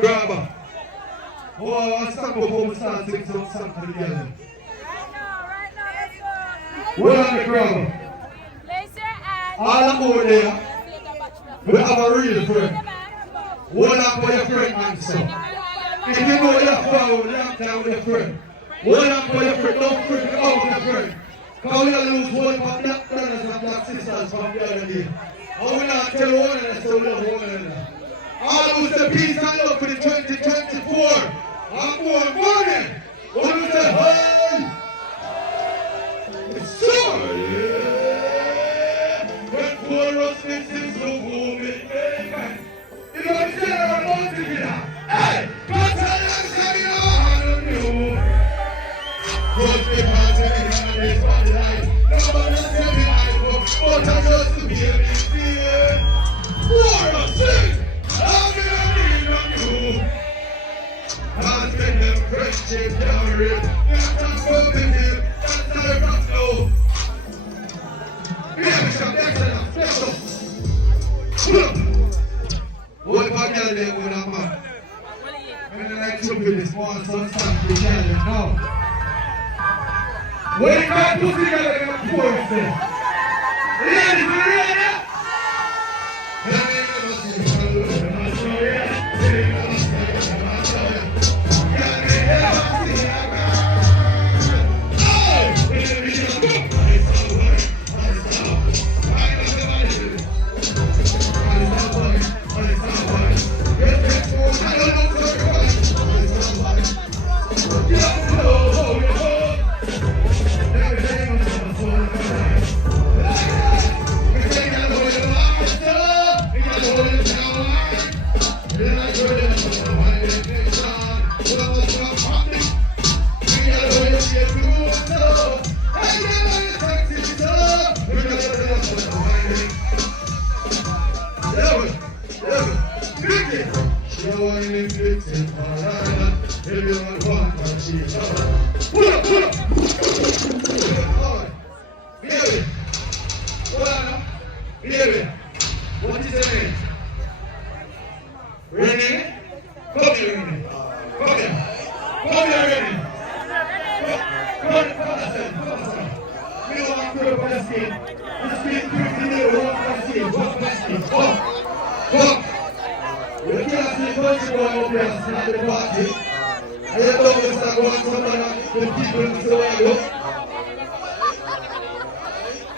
Grabber. Oh, I stand before we start singing some something together. Right now, let's go. Where are the grabber? Place your hand. All up over there. We have a real friend. Hold on for your friend, man, son. If you know your phone, lock down with your friend. Hold on for your friend, don't freak out with your friend. Because we don't lose one from black brothers and black sisters from the other day. And we not tell one another, so we love one another. All who say peace and love for the 2024. I'm more money. When we say, hey, it's so, yeah. When for us this is the movement, amen. You know what I'm saying? I'm not to get out. Hey, God tell us that you know you. Cause the party in this one life. Nobody tell me I will. But I just to be a big deal. For us, sing. I'm gonna need you. I'll take them friendship down real. You're not going to that's how it comes now. Yeah, Bishop, that's enough. What if I get there when I'm up? When I like to be this one, so it's time to get it now. When you can't put together in a forest there. Ladies, you ready? Everyone want to see it. Pull up. Baby. Baby. What is your name? Renee? Come here, Renee. Come here, Renee. Come on, we don't want to put up on the stage. This is pretty new. Walk on the stage. Walk. You can't see the bunch of boys up here at the party. And you don't start going somewhere the people in the world.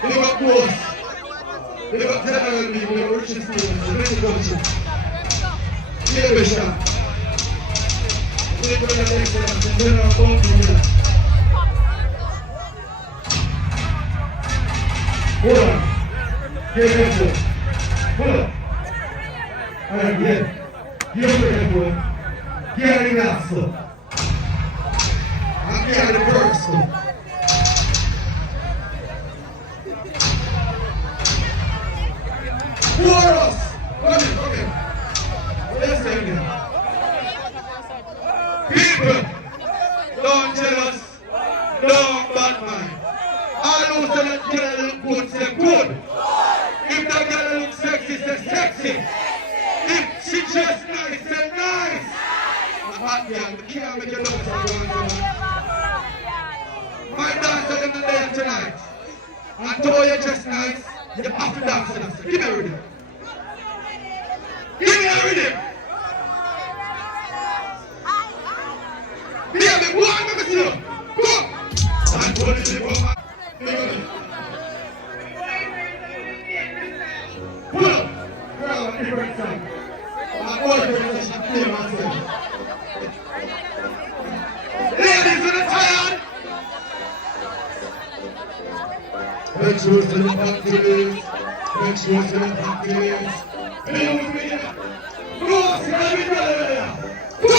They got close. They got general people, they got rich students, they really culture. Here we shall. They got the excellence, the general bounty here. Hold on. Get careful. Hold on. Alright, get careful. Get the last one. I'm getting the first one. Chorus! Come here. Listen here. People, don't jealous, don't bad mind. All who say that girl look good, say good. If that girl look sexy, say sexy. If she dress nice, say nice. A hot girl, we can't make you look so good. My dancer in the day tonight. And though you dress nice, you have to dance with us. Give me a rhythm. Give me a rhythm. Here, me go on, let me see you. Go. And go to the woman. Pull up. Girl, a different song. I'm all different than she play myself. Ladies, are you tired? Make sure to the pockets. Make sure to the pockets. Hey, with me. Go, see how we do it. Go.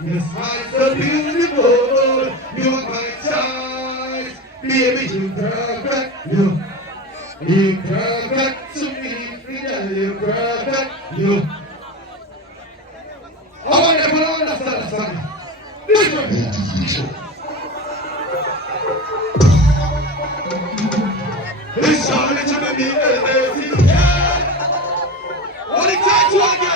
Your smile's so beautiful, you're my choice. Baby, you're perfect, you're perfect to me, girl, you're perfect, you're. I want everyone to understand that song. It's all that you need, yeah. What it takes to